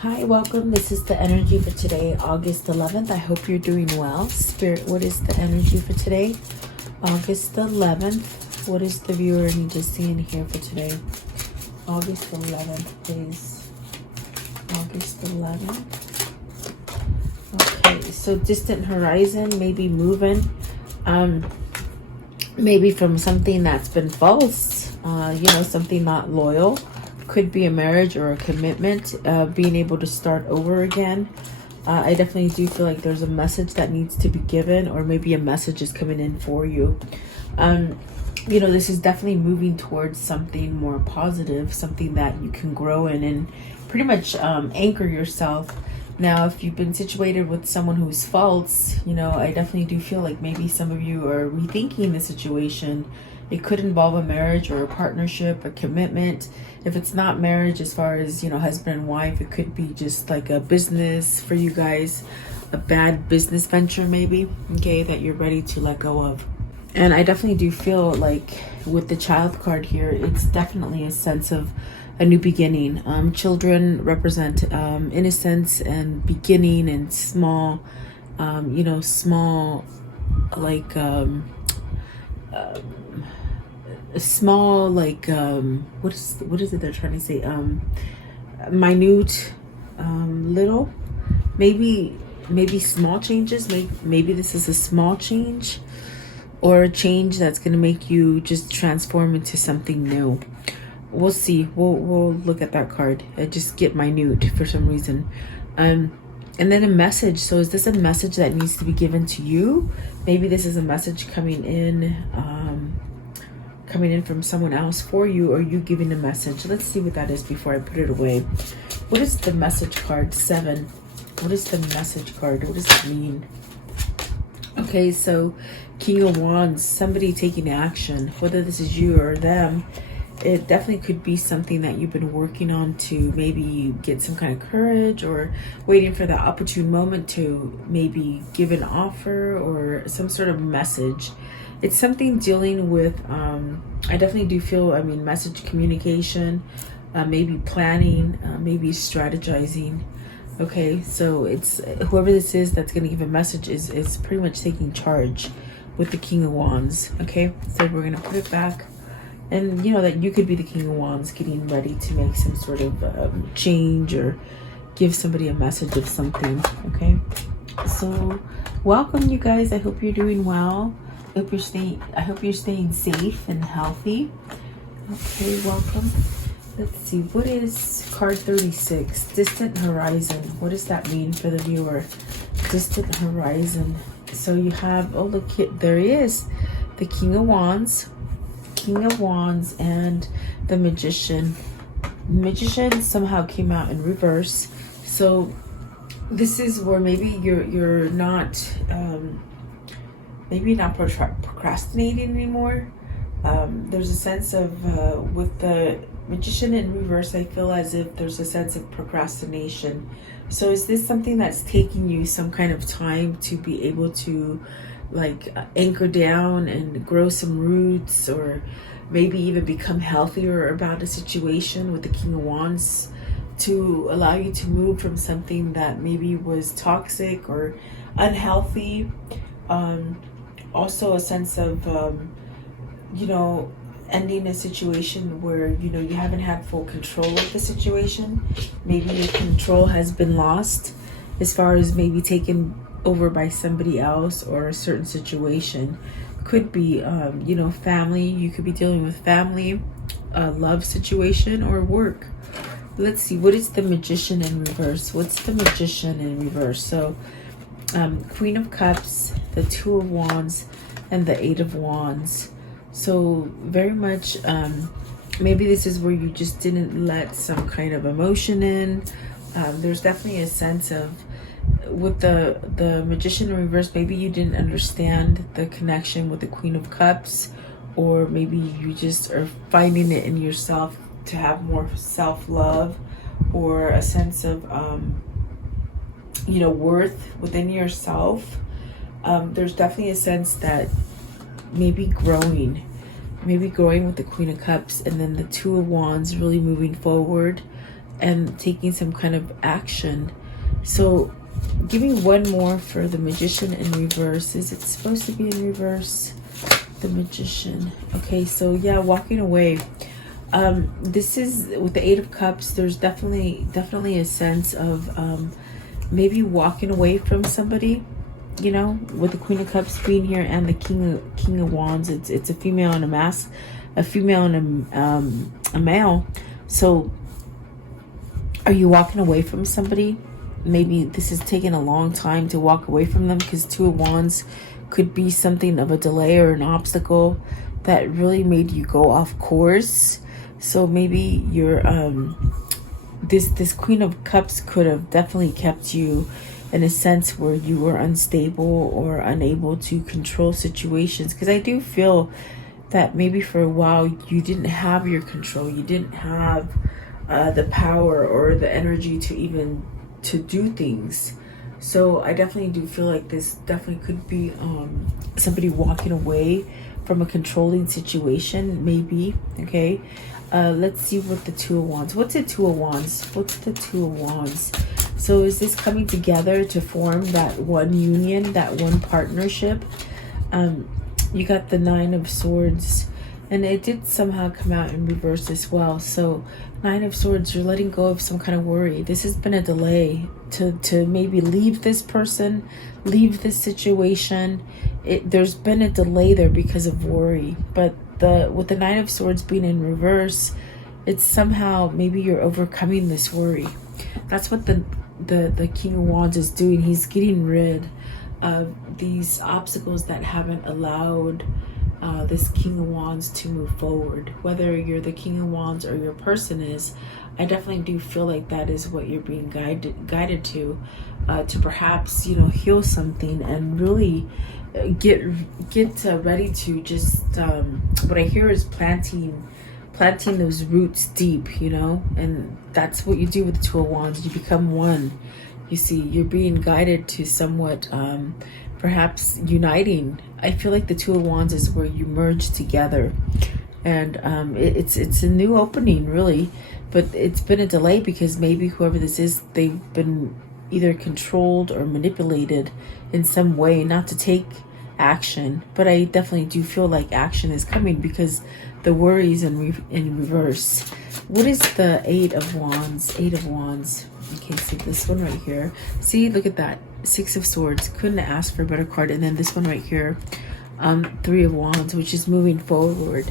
Hi, welcome. This is the energy for today, August 11th. I hope you're doing well. Spirit, what is the energy for today, August 11th? What is the viewer need to see in here for today? August 11th, please. August 11th. Okay, so distant horizon, maybe moving. Maybe from something that's been false, something not loyal. Could be a marriage or a commitment, being able to start over again. I definitely do feel like there's a message that needs to be given, or maybe a message is coming in for you. This is definitely moving towards something more positive, something that you can grow in and pretty much anchor yourself. Now, if you've been situated with someone who's false, I definitely do feel like maybe some of you are rethinking the situation. It could involve a marriage or a partnership, a commitment. If it's not marriage, as far as, husband and wife, it could be just like a business for you guys, a bad business venture maybe, okay, that you're ready to let go of. And I definitely do feel like with the child card here, it's definitely a sense of a new beginning. Children represent innocence and beginning and small, small, like, small, like, what is it they're trying to say? Minute, little, maybe small changes. Maybe this is a small change, or a change that's going to make you just transform into something new. We'll see. We'll look at that card. I just get minute for some reason. And then a message. So is this a message that needs to be given to you? Maybe this is a message coming in from someone else for you, or you giving a message. Let's see what that is before I put it away. What is the message card? 7. What is the message card? What does it mean? Okay, so King of Wands, somebody taking action, whether this is you or them. It definitely could be something that you've been working on to maybe get some kind of courage, or waiting for the opportune moment to maybe give an offer or some sort of message. It's something dealing with, I definitely do feel, message communication, maybe planning, maybe strategizing. Okay, so it's whoever this is that's going to give a message is pretty much taking charge with the King of Wands. Okay, so we're going to put it back. And that you could be the King of Wands, getting ready to make some sort of change or give somebody a message of something. Okay, so welcome, you guys. I hope you're doing well. I hope you're staying safe and healthy. Okay, welcome. Let's see, what is card 36? Distant horizon. What does that mean for the viewer? Distant horizon. So you have, oh look, there he is, the King of Wands. King of Wands and the Magician. Magician somehow came out in reverse. So this is where maybe you're not procrastinating anymore. There's a sense of with the Magician in reverse, I feel as if there's a sense of procrastination. So is this something that's taking you some kind of time to be able to anchor down and grow some roots, or maybe even become healthier about a situation with the King of Wands, to allow you to move from something that maybe was toxic or unhealthy? Also a sense of ending a situation where you haven't had full control of the situation. Maybe your control has been lost, as far as maybe taken over by somebody else or a certain situation. Could be family. You could be dealing with family, love situation, or work. Let's see, what is the Magician in reverse? What's the Magician in reverse? So Queen of Cups, the Two of Wands, and the Eight of Wands. So very much maybe this is where you just didn't let some kind of emotion in. There's definitely a sense of, with the Magician in reverse, maybe you didn't understand the connection with the Queen of Cups, or maybe you just are finding it in yourself to have more self-love, or a sense of worth within yourself. There's definitely a sense that maybe growing with the Queen of Cups, and then the Two of Wands really moving forward and taking some kind of action. So give me one more for the Magician in reverse. Is it supposed to be in reverse? The Magician. Okay, so yeah, walking away. This is with the Eight of Cups. There's definitely a sense of maybe walking away from somebody, you know, with the Queen of Cups being here and the King of Wands. It's a female and a female and a male. So are you walking away from somebody? Maybe this is taking a long time to walk away from them, because Two of Wands could be something of a delay or an obstacle that really made you go off course. So maybe you're this Queen of Cups could have definitely kept you in a sense where you were unstable or unable to control situations, because I do feel that maybe for a while you didn't have your control, you didn't have the power or the energy to even to do things. So I definitely do feel like this definitely could be somebody walking away from a controlling situation, maybe. Okay, let's see what the Two of Wands. What's the Two of Wands? What's the Two of Wands? So is this coming together to form that one union, that one partnership? You got the Nine of Swords, and it did somehow come out in reverse as well. So Nine of Swords, you're letting go of some kind of worry. This has been a delay to maybe leave this person, leave this situation. There's been a delay there because of worry. But with the Nine of Swords being in reverse, it's somehow maybe you're overcoming this worry. That's what the King of Wands is doing. He's getting rid of these obstacles that haven't allowed this King of Wands to move forward. Whether you're the King of Wands or your person is, I definitely do feel like that is what you're being guided to perhaps, you know, heal something and really get ready to just what I hear is planting those roots deep, you know. And that's what you do with the Two of Wands. You become one. You see, you're being guided to somewhat perhaps uniting. I feel like the Two of Wands is where you merge together, and it's a new opening, really. But it's been a delay because maybe whoever this is, they've been either controlled or manipulated in some way not to take action. But I definitely do feel like action is coming because the worries in reverse. What is the Eight of Wands? Eight of Wands. Okay, so this one right here. See, look at that. Six of Swords. Couldn't ask for a better card. And then this one right here. Three of Wands, which is moving forward.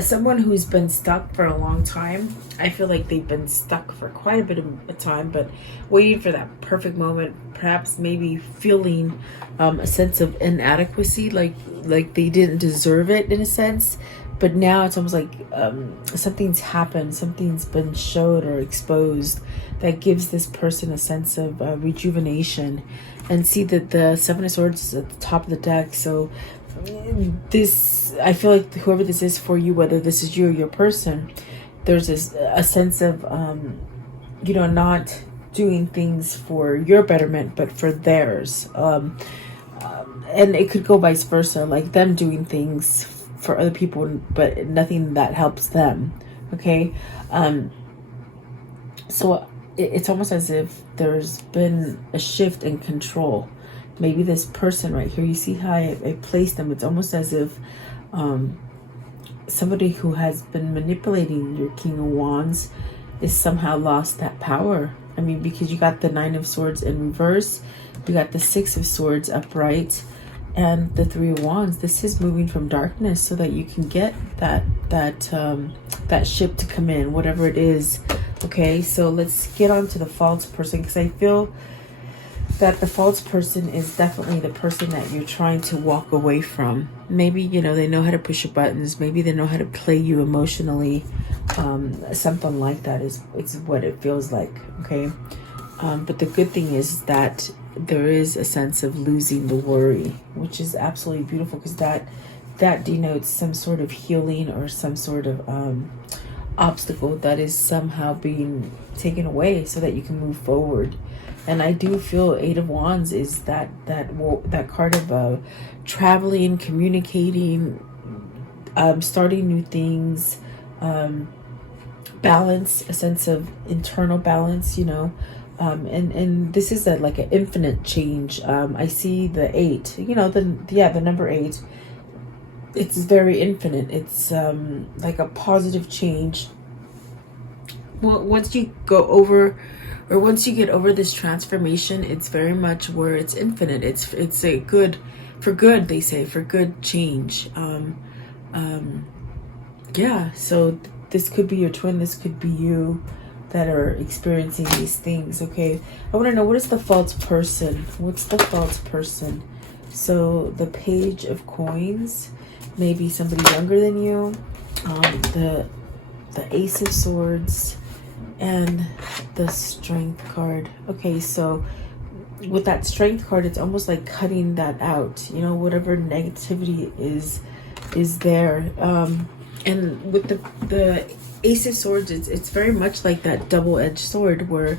Someone who's been stuck for a long time. I feel like they've been stuck for quite a bit of time, but waiting for that perfect moment. Perhaps maybe feeling a sense of inadequacy, like they didn't deserve it in a sense. But now it's almost like something's happened, something's been showed or exposed that gives this person a sense of rejuvenation. And see that the Seven of Swords is at the top of the deck. So this, I feel like whoever this is for you, whether this is you or your person, there's a sense of, you know, not doing things for your betterment, but for theirs. And it could go vice versa, like them doing things for other people, but nothing that helps them. Okay. So it's almost as if there's been a shift in control. Maybe this person right here, you see how I placed them. It's almost as if somebody who has been manipulating your King of Wands is somehow lost that power. I mean, because you got the Nine of Swords in reverse, you got the Six of Swords upright, and the Three of Wands. This is moving from darkness so that you can get that ship to come in, whatever it is. Okay, so let's get on to the false person, because I feel that the false person is definitely the person that you're trying to walk away from. Maybe, you know, they know how to push your buttons. Maybe they know how to play you emotionally. Something like that is what it feels like. Okay, but the good thing is that there is a sense of losing the worry, which is absolutely beautiful, because that denotes some sort of healing or some sort of obstacle that is somehow being taken away so that you can move forward. And I do feel Eight of Wands is that card of traveling, communicating, starting new things, balance, a sense of internal balance, you know. And this is like an infinite change. I see the 8, you know, the number 8. It's very infinite. It's like a positive change. Well, once you go over, or once you get over this transformation, it's very much where it's infinite. It's a good, for good, they say, for good change. Yeah, so this could be your twin, this could be you that are experiencing these things. Okay, I want to know, what is the false person? What's the false person? So the Page of Coins, maybe somebody younger than you, the Ace of Swords, and the Strength card. Okay, so with that Strength card, it's almost like cutting that out, you know, whatever negativity is there. And with the Ace of Swords, it's very much like that double-edged sword where,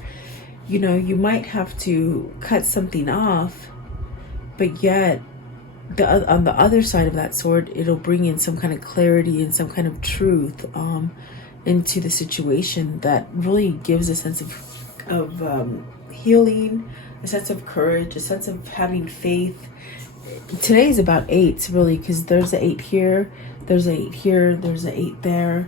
you know, you might have to cut something off, but yet on the other side of that sword, it'll bring in some kind of clarity and some kind of truth into the situation that really gives a sense of healing, a sense of courage, a sense of having faith. Today is about 8s, really, because there's an 8 here, there's an 8 here, there's an 8 there.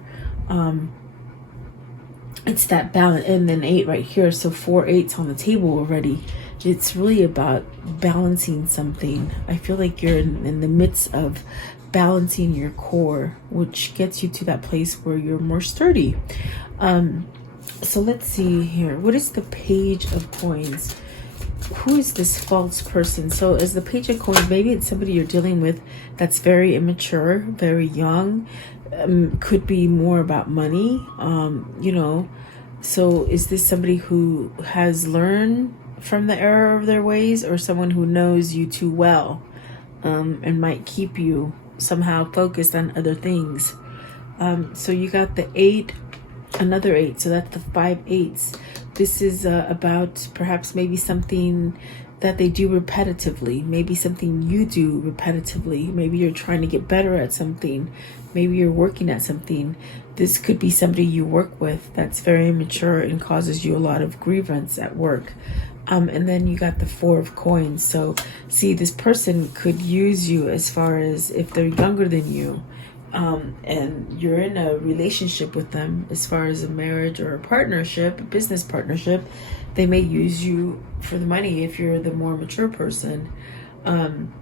It's that balance, and then 8 right here, so 4 8s on the table already. It's really about balancing something. I feel like you're in the midst of balancing your core, which gets you to that place where you're more sturdy. So let's see here. What is the Page of Coins? Who is this false person? So as the Page of Coins, maybe it's somebody you're dealing with that's very immature, very young. Could be more about money, you know. So is this somebody who has learned from the error of their ways, or someone who knows you too well, and might keep you somehow focused on other things? So you got the 8, another 8, so that's the 5 8s. This is about perhaps maybe something that they do repetitively, maybe something you do repetitively. Maybe you're trying to get better at something, maybe you're working at something. This could be somebody you work with that's very immature and causes you a lot of grievance at work. And then you got the 4 of Coins. So see, this person could use you as far as if they're younger than you, and you're in a relationship with them, as far as a marriage or a partnership, a business partnership. They may use you for the money if you're the more mature person. And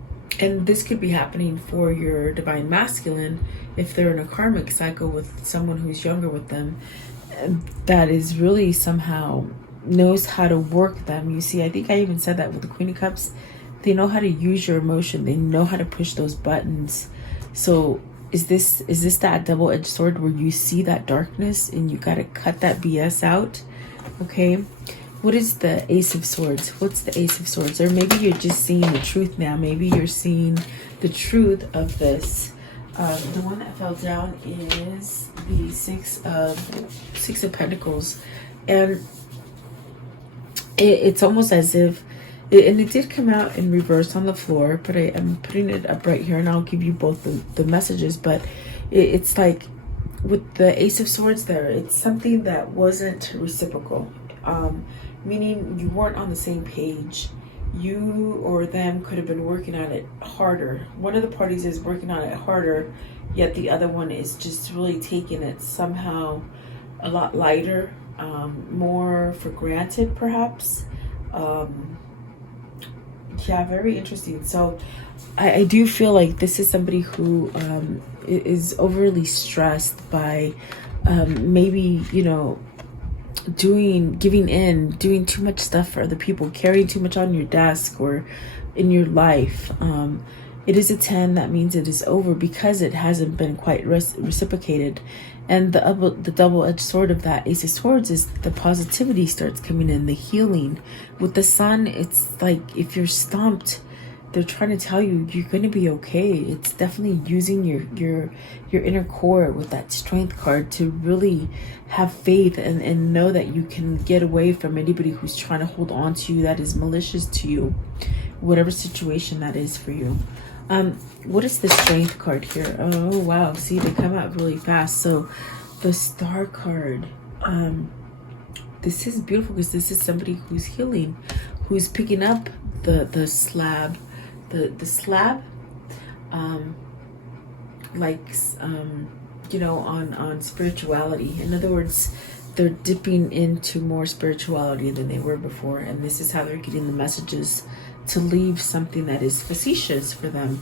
this could be happening for your Divine Masculine if they're in a karmic cycle with someone who's younger with them, that is really somehow knows how to work them. You see, I think I even said that with the Queen of Cups. They know how to use your emotion. They know how to push those buttons. So is this that double-edged sword where you see that darkness and you got to cut that BS out? Okay. What is the Ace of Swords? What's the Ace of Swords? Or maybe you're just seeing the truth now. Maybe you're seeing the truth of this. The one that fell down is the Six of Pentacles. And it's almost as if, and it did come out in reverse on the floor, but I am putting it up right here, and I'll give you both the messages. But it's like with the Ace of Swords there, it's something that wasn't reciprocal. Meaning you weren't on the same page. You or them could have been working on it harder. One of the parties is working on it harder, yet the other one is just really taking it somehow a lot lighter, more for granted perhaps. Yeah, very interesting. So I do feel like this is somebody who is overly stressed by maybe, you know, giving in, doing too much stuff for other people, carrying too much on your desk or in your life. It is a 10. That means it is over because it hasn't been quite reciprocated. And the double-edged sword of that Ace of Swords is the positivity starts coming in, the healing. With the Sun, it's like if you're stumped, they're trying to tell you you're going to be okay. It's definitely using your inner core with that Strength card to really have faith and know that you can get away from anybody who's trying to hold on to you, that is malicious to you, whatever situation that is for you. What is the Strength card here? Oh wow, see, they come out really fast. So the Star card, This is beautiful because this is somebody who's healing, who's picking up the slab, the slab, like you know, on spirituality. In other words, they're dipping into more spirituality than they were before, and this is how they're getting the messages to leave something that is facetious for them.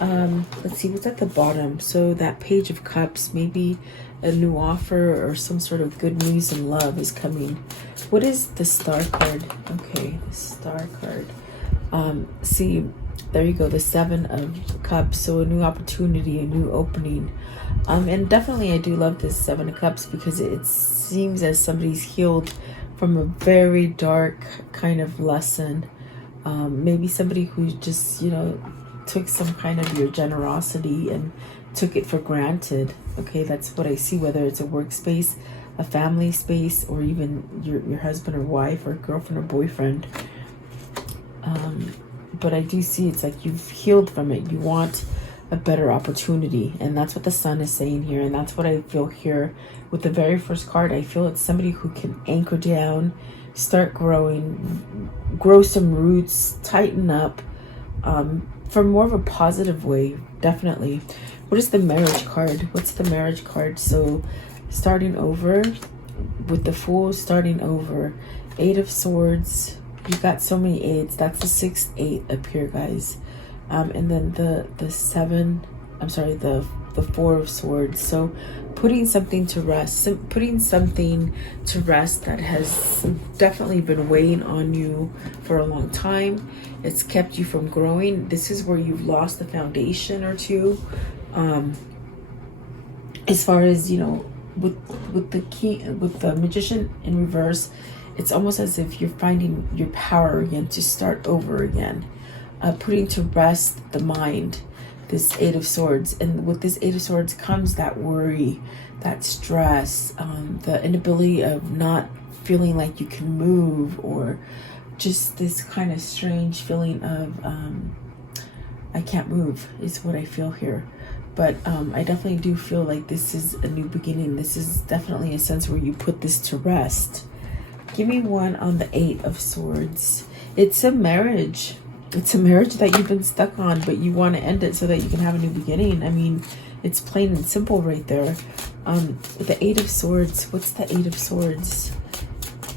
Let's see what's at the bottom. So that Page of Cups, maybe a new offer or some sort of good news and love is coming. What is the Star card? Okay, the Star card. See, there you go, the Seven of Cups. So a new opportunity, a new opening. And definitely I do love this Seven of Cups because it seems as somebody's healed from a very dark kind of lesson. Maybe somebody who just, you know, took some kind of your generosity and took it for granted. Okay, that's what I see, whether it's a workspace, a family space, or even your husband or wife or girlfriend or boyfriend. But I do see it's like you've healed from it. You want a better opportunity, and that's what the Sun is saying here, and that's what I feel here with the very first card. I feel it's somebody who can anchor down, start growing, grow some roots, tighten up, for more of a positive way, definitely. What is the Marriage card? What's the Marriage card? So starting over with the Fool, starting over. Eight of Swords. You got so many eights. That's the 6th 8 up here, guys. And then the 7, I'm sorry, the 4 of Swords. So putting something to rest, putting something to rest that has definitely been weighing on you for a long time. It's kept you from growing. This is where you've lost the foundation or two. As far as, you know, with the Magician in reverse, it's almost as if you're finding your power again to start over again. Putting to rest the mind, this 8 of Swords. And with this 8 of Swords comes that worry, that stress, the inability of not feeling like you can move, or just this kind of strange feeling of I can't move is what I feel here. But I definitely do feel like this is a new beginning. This is definitely a sense where you put this to rest. Give me one on the 8 of Swords. It's a marriage. It's a marriage that you've been stuck on, but you want to end it so that you can have a new beginning. I mean, it's plain and simple right there. The 8 of Swords. What's the 8 of Swords?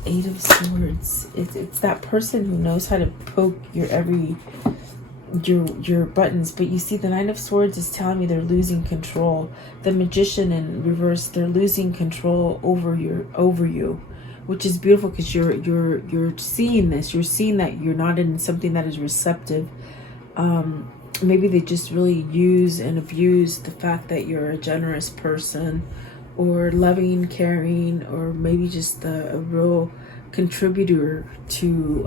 8 of Swords. It's that person who knows how to poke your buttons. But you see, the 9 of Swords is telling me they're losing control. The Magician in reverse, they're losing control over you, which is beautiful because you're seeing this. You're seeing that you're not in something that is receptive. Maybe they just really use and abuse the fact that you're a generous person, or loving, caring, or maybe just a real contributor to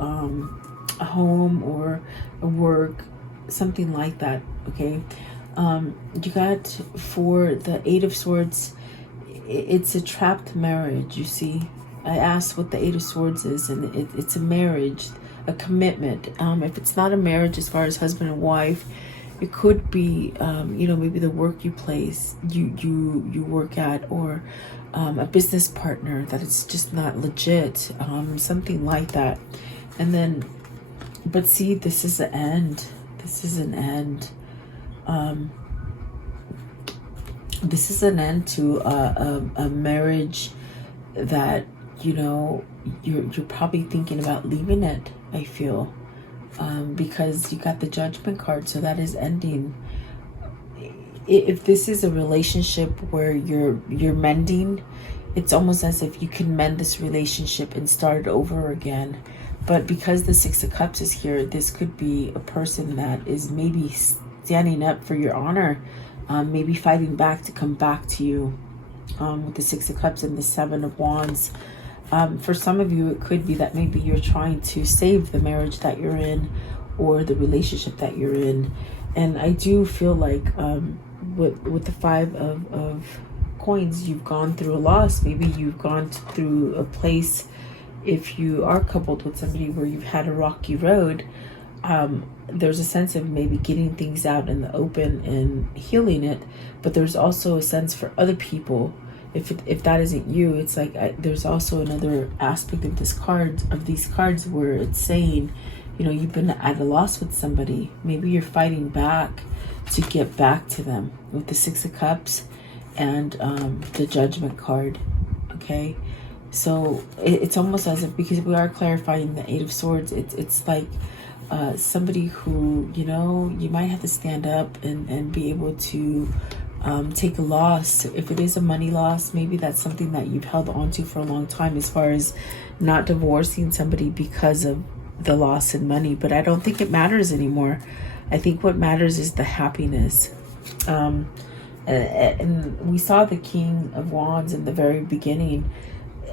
a home or a work, something like that. Okay, you got for the 8 of Swords, it's a trapped marriage. You see, I asked what the 8 of Swords is, and it's a marriage, a commitment. If it's not a marriage as far as husband and wife, it could be, you know, maybe the work you work at, or a business partner that it's just not legit, something like that. And then, but see, this is the end. This is an end. This is an end to a marriage that, you know, you're probably thinking about leaving it, I feel, because you got the Judgment card, so that is ending. If this is a relationship where you're mending, it's almost as if you can mend this relationship and start over again. But because the 6 of Cups is here, this could be a person that is maybe standing up for your honor, maybe fighting back to come back to you, with the 6 of Cups and the 7 of Wands. For some of you, it could be that maybe you're trying to save the marriage that you're in, or the relationship that you're in. And I do feel like with the 5 of coins, you've gone through a loss. Maybe you've gone through a place, if you are coupled with somebody, where you've had a rocky road. There's a sense of maybe getting things out in the open and healing it, but there's also a sense for other people if that isn't you, it's like there's also another aspect of this card, of these cards, where it's saying, you know, you've been at a loss with somebody. Maybe you're fighting back to get back to them with the Six of Cups and the Judgment card. Okay, so it's almost as if, because we are clarifying the Eight of Swords, it's like somebody who, you know, you might have to stand up and be able to take a loss. If it is a money loss, maybe that's something that you've held on to for a long time, as far as not divorcing somebody because of the loss in money. But I don't think it matters anymore. I think what matters is the happiness. And we saw the King of Wands in the very beginning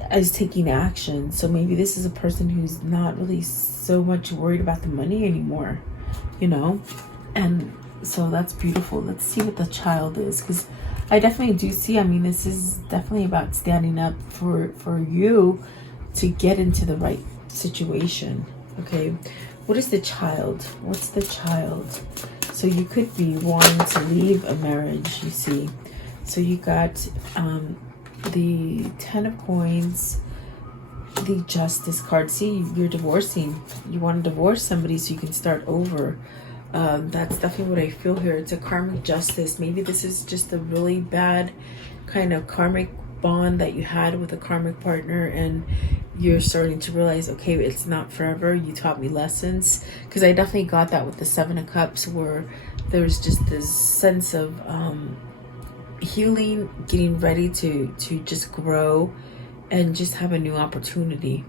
as taking action. So maybe this is a person who's not really so much worried about the money anymore, you know? And so that's beautiful. Let's see what the child is, because I definitely do see, I mean, this is definitely about standing up for you to get into the right situation. Okay, what is the child? What's the child? So you could be wanting to leave a marriage, you see. So you got the Ten of Coins, the Justice card. See, you're divorcing. You want to divorce somebody so you can start over. That's definitely what I feel here. It's a karmic justice. Maybe this is just a really bad kind of karmic bond that you had with a karmic partner, and you're starting to realize, okay, it's not forever. You taught me lessons. Because I definitely got that with the Seven of Cups, where there's just this sense of healing, getting ready to just grow and just have a new opportunity.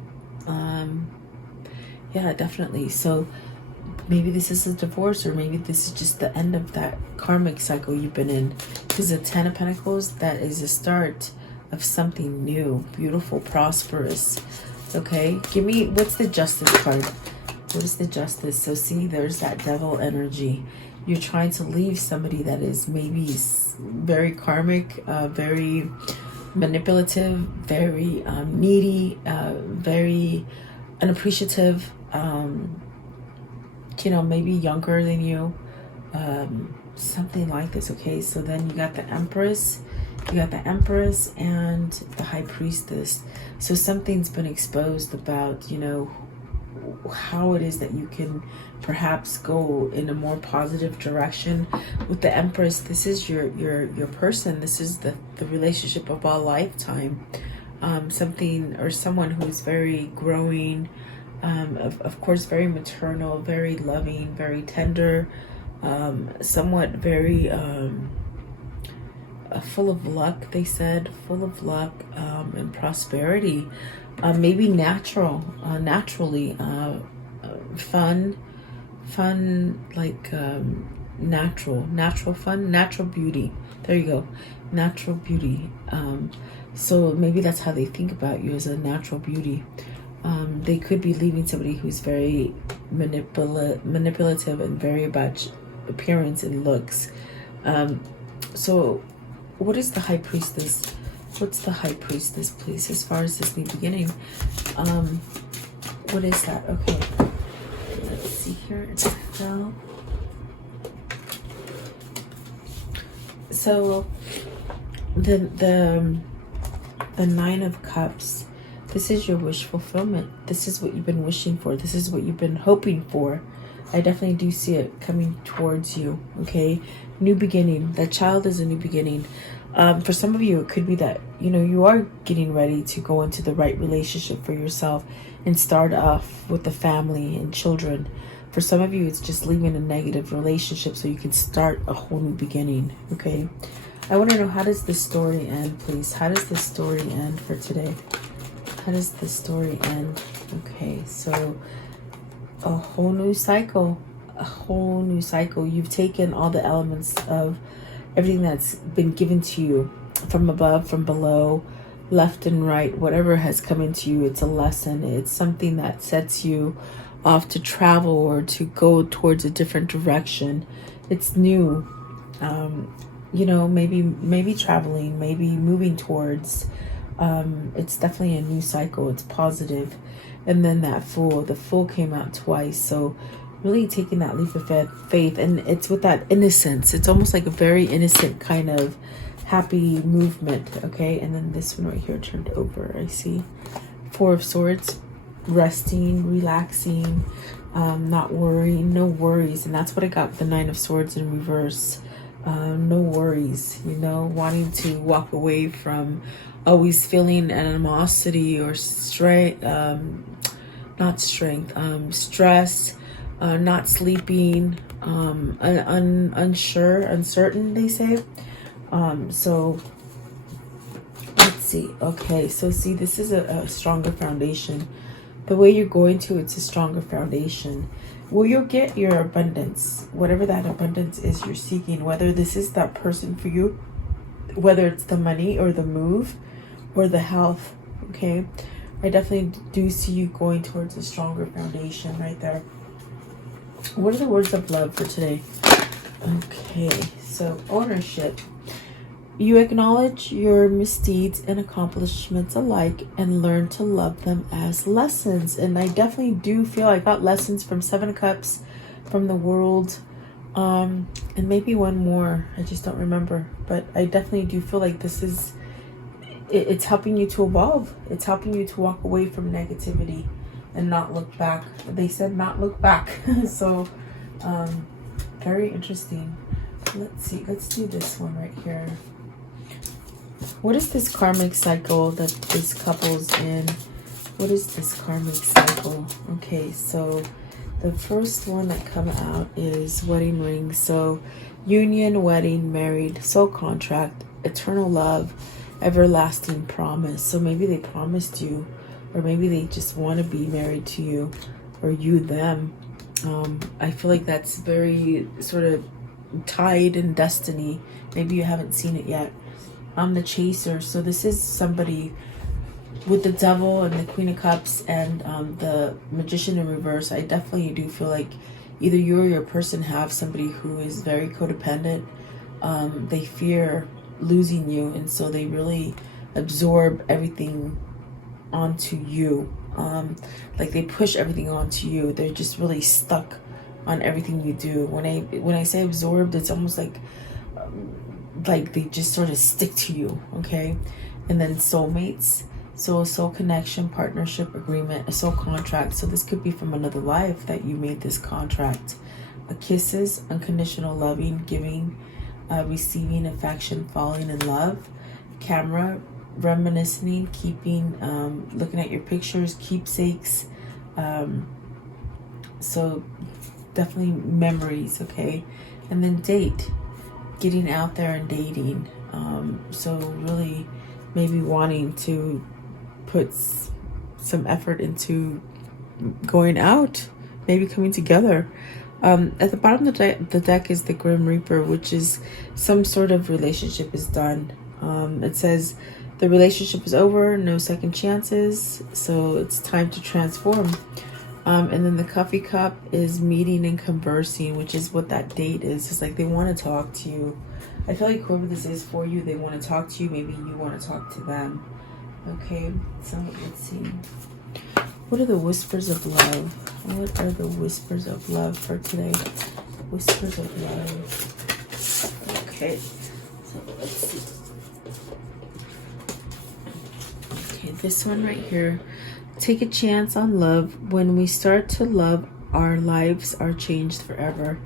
Yeah, definitely. So maybe this is a divorce, or maybe this is just the end of that karmic cycle you've been in. Because the Ten of Pentacles, that is the start of something new, beautiful, prosperous. Okay, give me, what's the Justice card? What is the Justice? So see, there's that Devil energy. You're trying to leave somebody that is maybe very karmic, very manipulative, very needy, very unappreciative, you know, maybe younger than you, something like this. Okay, so then you got the Empress. You got the Empress and the High Priestess. So something's been exposed about, you know, how it is that you can perhaps go in a more positive direction. With the Empress, this is your person. This is the relationship of a lifetime. Something or someone who's very growing, of course, very maternal, very loving, very tender, somewhat very full of luck, they said, full of luck and prosperity, maybe naturally fun, like natural fun, natural beauty. There you go, natural beauty. So maybe that's how they think about you, as a natural beauty. They could be leaving somebody who's very manipulative and very about appearance and looks. So what is the High Priestess? What's the High Priestess, please, as far as this new beginning? What is that? Okay, let's see here. So the Nine of Cups, this is your wish fulfillment. This is what you've been wishing for. This is what you've been hoping for. I definitely do see it coming towards you. Okay, new beginning. That child is a new beginning. For some of you, it could be that, you know, you are getting ready to go into the right relationship for yourself and start off with the family and children. For some of you, it's just leaving a negative relationship so you can start a whole new beginning. Okay, I want to know, how does this story end, please? How does this story end for today? How does this story end? Okay, so a whole new cycle. A whole new cycle. You've taken all the elements of everything that's been given to you from above, from below, left and right, whatever has come into you. It's a lesson. It's something that sets you off to travel or to go towards a different direction. It's new. You know, maybe traveling, maybe moving towards. It's definitely a new cycle. It's positive. And then that Fool, the Fool came out twice. So really taking that leap of faith, and it's with that innocence. It's almost like a very innocent kind of happy movement, okay? And then this one right here turned over, I see. Four of Swords, resting, relaxing, not worrying, no worries. And that's what I got, the Nine of Swords in reverse. No worries, you know, wanting to walk away from always feeling animosity or strength, stress, not sleeping, unsure, uncertain, they say. So let's see. Okay, so see, this is a stronger foundation. The way you're going to, it's a stronger foundation. Well, you'll get your abundance, whatever that abundance is you're seeking, whether this is that person for you, whether it's the money or the move or the health, okay? I definitely do see you going towards a stronger foundation right there. What are the words of love for today? Okay, so ownership. You acknowledge your misdeeds and accomplishments alike and learn to love them as lessons. And I definitely do feel I got lessons from Seven of Cups, from the World, and maybe one more. I just don't remember. But I definitely do feel like this is, it's helping you to evolve. It's helping you to walk away from negativity and not look back. They said not look back. So, very interesting. Let's see. Let's do this one right here. What is this karmic cycle that this couple's in? What is this karmic cycle? Okay, so the first one that come out is wedding ring. So union, wedding, married, soul contract, eternal love, everlasting promise. So maybe they promised you, or maybe they just want to be married to you, or you them. I feel like that's very sort of tied in destiny. Maybe you haven't seen it yet. I'm the chaser. So this is somebody with the devil and the Queen of Cups and the Magician in reverse. I definitely do feel like either you or your person have somebody who is very codependent. They fear losing you, and so they really absorb everything onto you. Like they push everything onto you. They're just really stuck on everything you do. When I say absorbed, it's almost like they just sort of stick to you, okay? And then soulmates. So a soul connection, partnership, agreement, a soul contract. So this could be from another life that you made this contract. Kisses, unconditional loving, giving, receiving affection, falling in love. Camera, reminiscing, keeping, looking at your pictures, keepsakes. So definitely memories, okay? And then date, getting out there and dating. So really maybe wanting to put some effort into going out, maybe coming together. At the bottom of the deck is the Grim Reaper, which is some sort of relationship is done. It says the relationship is over, no second chances, so it's time to transform. And then the Coffee Cup is meeting and conversing, which is what that date is. It's like they want to talk to you. I feel like whoever this is for you, they want to talk to you. Maybe you want to talk to them. Okay, so let's see. What are the whispers of love? What are the whispers of love for today? Whispers of love. Okay, so let's see. Okay, this one right here. Take a chance on love. When we start to love, our lives are changed forever.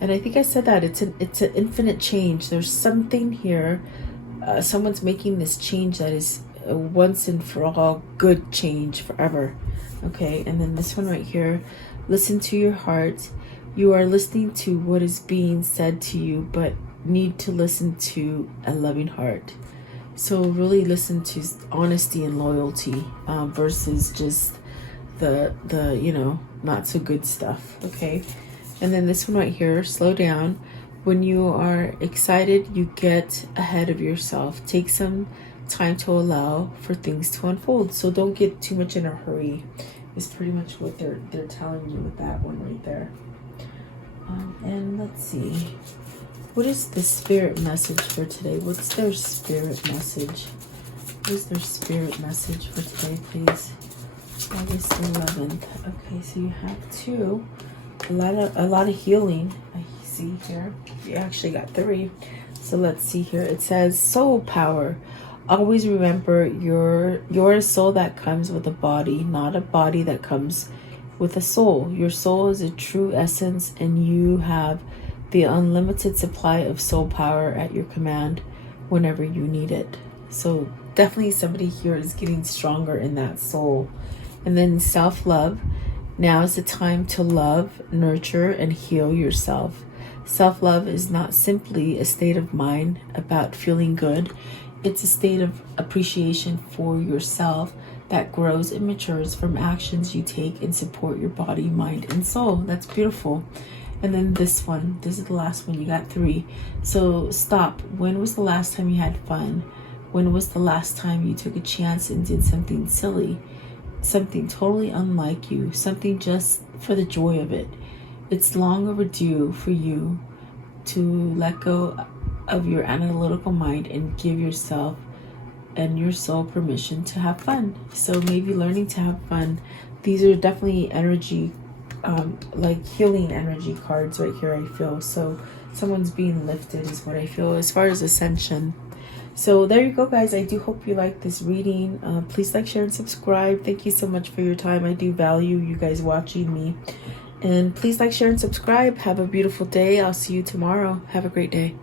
And I think I said that it's an infinite change. There's something here. Someone's making this change that is a once and for all good change forever. Okay, and then this one right here. Listen to your heart. You are listening to what is being said to you, but need to listen to a loving heart. So really listen to honesty and loyalty versus just the not so good stuff. Okay, and then this one right here, slow down. When you are excited, you get ahead of yourself. Take some time to allow for things to unfold. So don't get too much in a hurry is pretty much what they're telling you with that one right there. And let's see. What is the spirit message for today? What's their spirit message? What is their spirit message for today, please? August 11th. Okay, so you have two. A lot of healing. I see here. You actually got three. So let's see here. It says soul power. Always remember you're a soul that comes with a body, not a body that comes with a soul. Your soul is a true essence, and you have the unlimited supply of soul power at your command whenever you need it. So definitely somebody here is getting stronger in that soul. And then self-love. Now is the time to love, nurture, and heal yourself. Self-love is not simply a state of mind about feeling good. It's a state of appreciation for yourself that grows and matures from actions you take and support your body, mind, and soul. That's beautiful. And then this one, this is the last one. You got 3. So stop. When was the last time you had fun? When was the last time you took a chance and did something silly? Something totally unlike you. Something just for the joy of it. It's long overdue for you to let go of your analytical mind and give yourself and your soul permission to have fun. So maybe learning to have fun. These are definitely energy, like healing energy cards right here, I feel. So someone's being lifted is what I feel as far as ascension. So there you go, guys. I do hope you like this reading. Please like, share, and subscribe. Thank you so much for your time. I do value you guys watching me. And please like, share, and subscribe. Have a beautiful day. I'll see you tomorrow. Have a great day.